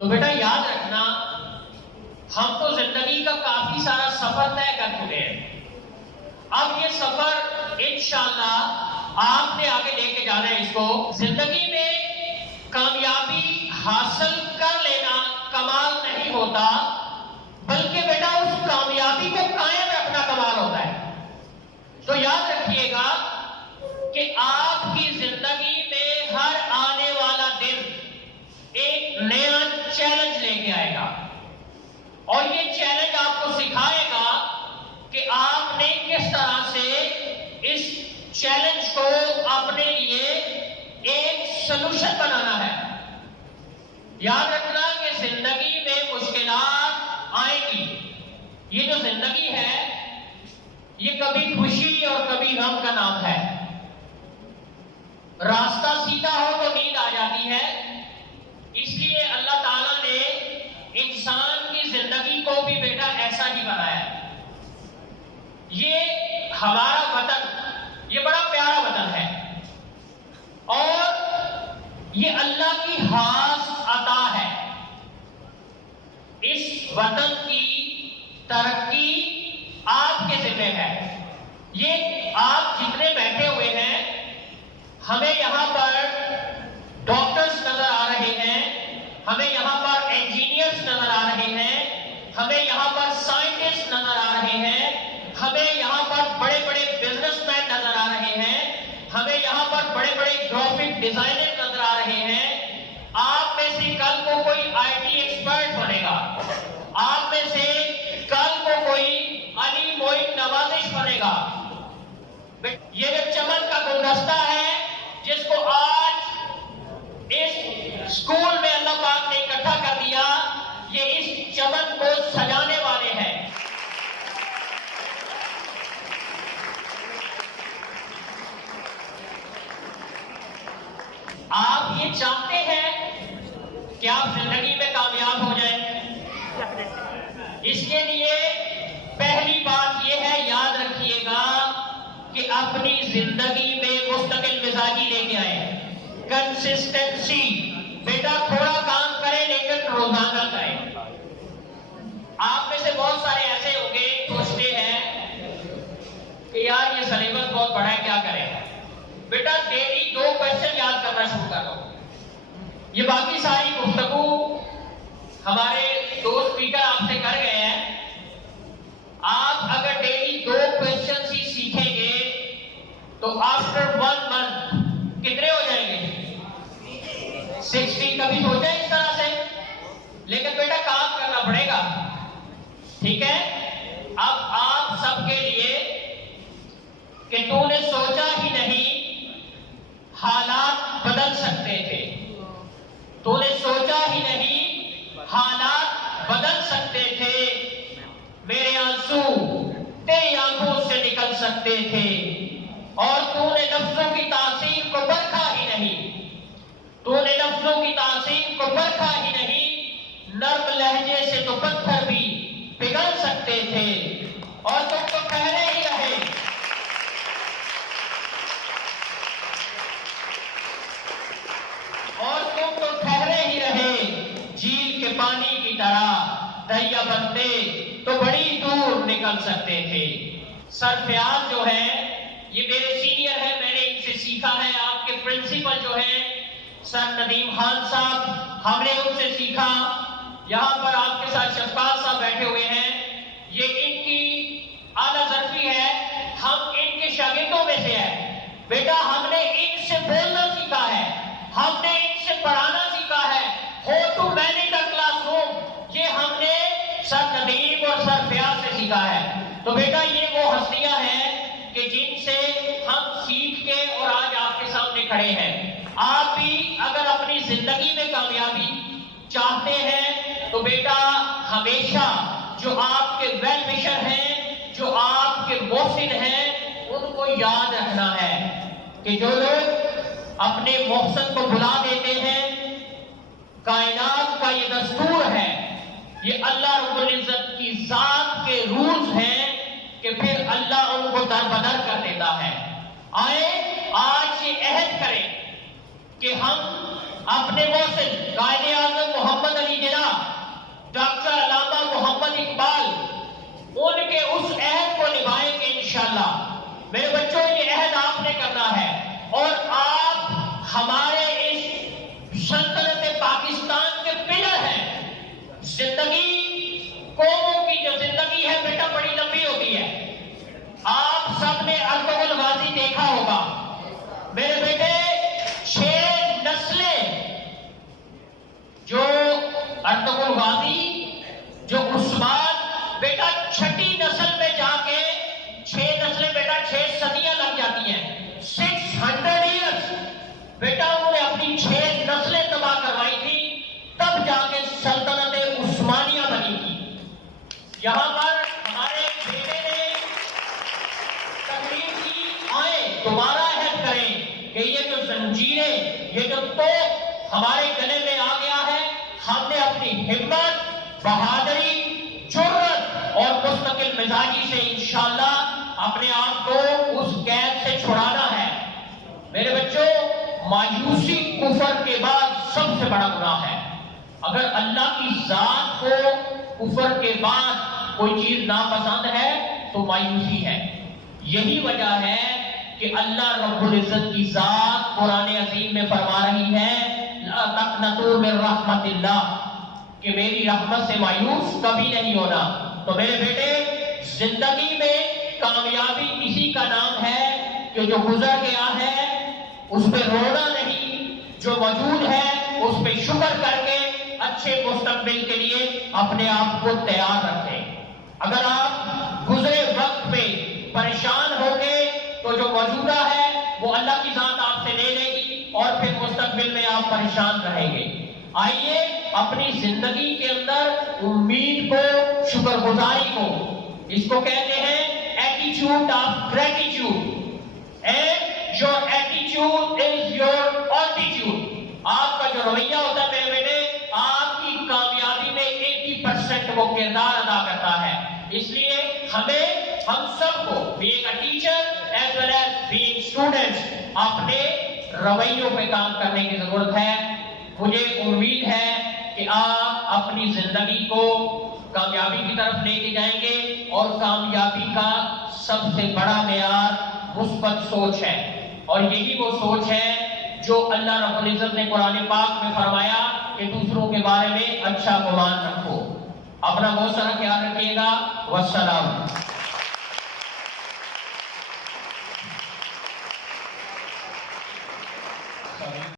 تو بیٹا یاد رکھنا، ہم تو زندگی کا کافی سارا سفر طے کر چکے ہیں. اب یہ سفر انشاءاللہ آپ نے آگے لے کے جانا ہے. اس کو زندگی میں کامیابی حاصل کر لینا کمال نہیں ہوتا، بلکہ بیٹا اس کامیابی کو قائم رکھنا کمال ہوتا ہے. تو یاد رکھیے گا کہ آپ کی زندگی میں ہر آنے والا دن ایک نیا چیلنج لے کے آئے گا، اور یہ چیلنج آپ کو سکھائے گا کہ آپ نے کس طرح سے اس چیلنج کو اپنے لیے ایک سلوشن بنانا ہے. یاد رکھنا کہ زندگی میں مشکلات آئیں گی. یہ جو زندگی ہے یہ کبھی خوشی اور کبھی غم کا نام ہے. راستہ سیدھا ہو تو نیند آ جاتی ہے، اس لیے اللہ تعالیٰ نے انسان کی زندگی کو بھی بیٹا ایسا ہی بنایا ہے. یہ ہمارا وطن یہ بڑا پیارا وطن ہے، اور یہ اللہ کی خاص عطا ہے. اس وطن کی ترقی آپ کے ذمہ ہے. یہ آپ جتنے بیٹھے ہوئے ہیں، ہمیں یہاں پر ڈاکٹرز نظر آ رہے ہیں، ہمیں یہاں پر انجینئرز نظر آ رہے ہیں، ہمیں یہاں پر سائنٹسٹ نظر آ رہے ہیں، ہمیں یہاں پر بڑے بڑے بزنس مین نظر آ رہے ہیں، ہمیں یہاں پر بڑے بڑے گرافک ڈیزائنر نظر آ رہے ہیں. آپ میں سے کل کو کوئی آئی ٹی ایکسپرٹ بنے گا، آپ میں سے کل کو کوئی علی معین نوازش بنے گا. یہ جو چمن کا گلدستہ ہے جس کو آج اس اسکول میں اللہ پاک نے اکٹھا کر دیا، یہ اس چمن کو سجانے والے ہیں. آپ یہ چاہتے ہیں کہ آپ زندگی میں کامیاب ہو جائیں. اس کے لیے پہلی بات یہ ہے، یاد رکھیے گا کہ اپنی زندگی میں مستقل مزاجی لے کے آئیں. کنسسٹنسی، بیٹا تھوڑا کام کریں لیکن روزانہ کریں. آپ میں سے بہت سارے ایسے ہوں گے سوچتے ہیں کہ یار یہ سلیبس بہت بڑا ہے، کیا کریں. بیٹا ڈیلی 2 کویسچن یاد کرنا شروع کرو. یہ باقی ساری گفتگو ہمارے 2 اسپیکر آپ سے کر گئے ہیں. آپ اگر ڈیلی 2 کویسچن ہی سیکھیں گے تو آفٹر 1 منتھ کتنے ہو جائیں گے؟ 60. کبھی سوچا اس طرح سے؟ لیکن بیٹا کام کرنا پڑے گا، ٹھیک ہے. اب آپ سب کے لیے کہ تو نے سوچا ہی نہیں حالات بدل سکتے تھے، تو نے سوچا ہی نہیں حالات بدل سکتے تھے. میرے آنسو تیری آنکھوں سے نکل سکتے تھے، اور تو نے نفسوں کی تاثیر کو پرکھا ہی نہیں. تو نے نفسوں کی تاثیر کو پرکھا ہی نہیں. نرم لہجے سے تو پتھر بھی پگھل سکتے تھے، اور تم تو ٹھہرے ہی رہے. اور تم تو ٹھہرے ہی رہے. جھیل کے پانی کی طرح دریا بنتے تو بڑی دور نکل سکتے تھے. سرفیاض جو ہے یہ میرے سینئر ہے، میں نے ان سے سیکھا ہے. آپ کے پرنسپل جو ہیں سر ندیم خان صاحب، ہم نے ان سے سیکھا. یہاں پر آپ کے ساتھ شفقات صاحب بیٹھے ہوئے ہیں، یہ ان کی اعلیٰ ظرفی ہے، ہم ان کے شاگردوں میں سے ہیں. بیٹا ہم نے ان سے بولنا سیکھا ہے، ہم نے ان سے پڑھانا سیکھا ہے. How to manage the class room, یہ ہم نے سر ندیم اور سر فیاض سے سیکھا ہے. تو بیٹا یہ وہ ہستیاں ہیں کہ جن سے ہم سیکھ کے اور آج آپ کے سامنے کھڑے ہیں. آپ بھی اگر اپنی زندگی میں کامیابی چاہتے ہیں تو بیٹا ہمیشہ جو آپ کے ویل وشر ہیں، جو آپ کے محسن ہیں، ان کو یاد رکھنا ہے کہ جو لوگ اپنے محسن کو بلا دیتے ہیں، کائنات کا یہ دستور ہے، یہ اللہ رب العزت کی ذات کے رولز ہیں کہ پھر اللہ ان کو دربدر کر دیتا ہے. آئے آج یہ عہد کریں کہ ہم اپنے محسن قائد اعظم محمد علی جناح ارطغرل غازی جو عثمان بیٹا چھٹی نسل میں جا کے 6 نسلیں بیٹا 6 صدیاں لگ جاتی ہیں 600 ایئرس بیٹا انہوں نے اپنی 6 نسلیں تباہ کروائی تھی تب جا کے سلطنت عثمانیہ بنی تھی۔ یہاں پر ہمارے بیٹے نے تقریر کی آئے دوبارہ عہد کریں کہ یہ جو زنجیریں یہ جو توپ ہمارے گلے میں آ گیا ہے ہم نے اپنی ہمت بہادری جرأت اور مستقل مزاجی سے انشاءاللہ اپنے آپ کو اس قید سے چھڑانا ہے۔ میرے بچوں مایوسی کفر کے بعد سب سے بڑا گناہ ہے۔ اگر اللہ کی ذات کو کفر کے بعد کوئی چیز ناپسند ہے تو مایوسی ہے۔ یہی وجہ ہے کہ اللہ رب العزت کی ذات قرآن عظیم میں فرما رہی ہے لا تقنطوا من رحمت اللہ کہ میری رحمت سے مایوس کبھی نہیں ہونا۔ تو میرے بیٹے زندگی میں کامیابی کسی کا نام ہے کہ جو گزر گیا ہے اس پہ رونا نہیں، جو موجود ہے اس پہ شکر کر کے اچھے مستقبل کے لیے اپنے آپ کو تیار رکھیں۔ اگر آپ گزرے وقت پہ پریشان ہوگے تو جو موجودہ ہے وہ اللہ کی ذات آپ سے لے لے گی اور پھر مستقبل میں آپ پریشان رہیں گے۔ آئیے اپنی زندگی کے اندر امید کو شکر گزاری کو اس کو کہتے ہیں attitude of gratitude and your attitude is your altitude. آپ کا جو رویہ ہوتا ہے میرے بیٹے آپ کی کامیابی میں 80% وہ کردار ادا کرتا ہے۔ اس لیے ہم سب کو being a teacher as well as being students اپنے رویوں پہ کام کرنے کی ضرورت ہے۔ مجھے امید ہے کہ آپ اپنی زندگی کو کامیابی کی طرف لے کے جائیں گے اور کامیابی کا سب سے بڑا معیار مثبت سوچ ہے، اور یہی وہ سوچ ہے جو اللہ رب العزت نے قرآن پاک میں فرمایا کہ دوسروں کے بارے میں اچھا گمان رکھو۔ اپنا بہت سارا خیال رکھیے گا۔ والسلام۔